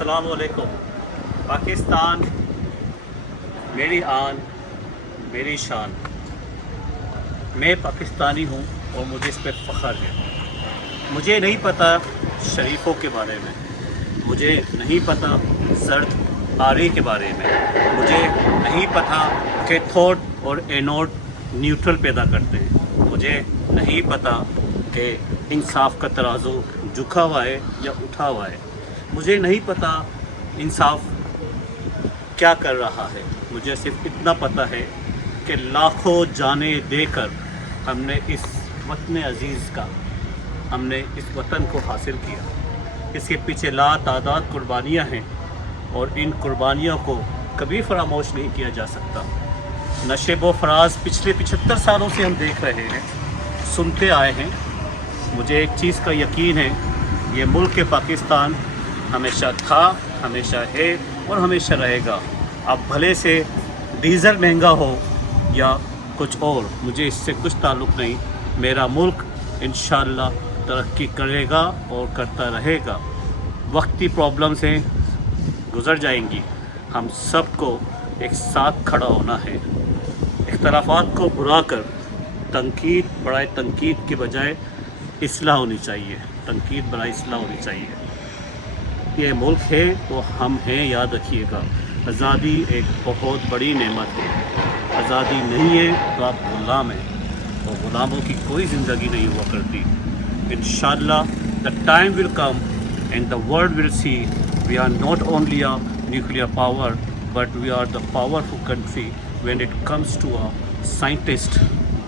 अस्सलाम वालेकुम। पाकिस्तान मेरी आन, मेरी शान। मैं पाकिस्तानी हूँ और मुझे इस पर फ़ख्र है। मुझे नहीं पता शरीफों के बारे में, मुझे नहीं पता ज़र्द आरी के बारे में, मुझे नहीं पता कैथोड और एनोड न्यूट्रल पैदा करते हैं, मुझे नहीं पता कि इंसाफ का तराजू झुका हुआ है या उठा हुआ है, मुझे नहीं पता इंसाफ क्या कर रहा है। मुझे सिर्फ इतना पता है कि लाखों जाने देकर हमने इस वतन अज़ीज़ का, हमने इस वतन को हासिल किया। इसके पीछे लातादाद कुर्बानियाँ हैं और इन कुर्बानियों को कभी फरामोश नहीं किया जा सकता। नशेब व फराज पिछले 75 सालों से हम देख रहे हैं, सुनते आए हैं। मुझे एक चीज़ का यकीन है, ये मुल्क पाकिस्तान हमेशा था, हमेशा है और हमेशा रहेगा। अब भले से डीज़ल महंगा हो या कुछ और, मुझे इससे कुछ ताल्लुक़ नहीं। मेरा मुल्क इंशाअल्लाह तरक्की करेगा और करता रहेगा। वक्ती प्रॉब्लम से गुज़र जाएंगी। हम सबको एक साथ खड़ा होना है। इख्तलाफात को भुला कर तनकीद बराए तनकीद के बजाय इस्लाह होनी चाहिए, तनकीद बराए इस्लाह होनी चाहिए। ये मुल्क है तो हम हैं, याद रखिएगा। आज़ादी एक बहुत बड़ी नेमत है। आज़ादी नहीं है तो आप ग़ुलाम हैं और ग़ुलामों की कोई ज़िंदगी नहीं हुआ करती। इंशाअल्लाह the time will come and the world will see we are not only a nuclear power but we are the powerful country when it comes to scientists,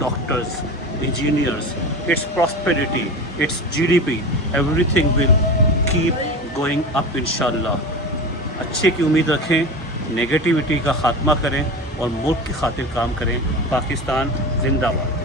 doctors, engineers. Its prosperity, its GDP, everything will keep going up inshallah. अच्छे की उम्मीद रखें, negativity का ख़ात्मा करें और मुल्क की खातिर काम करें। पाकिस्तान जिंदाबाद।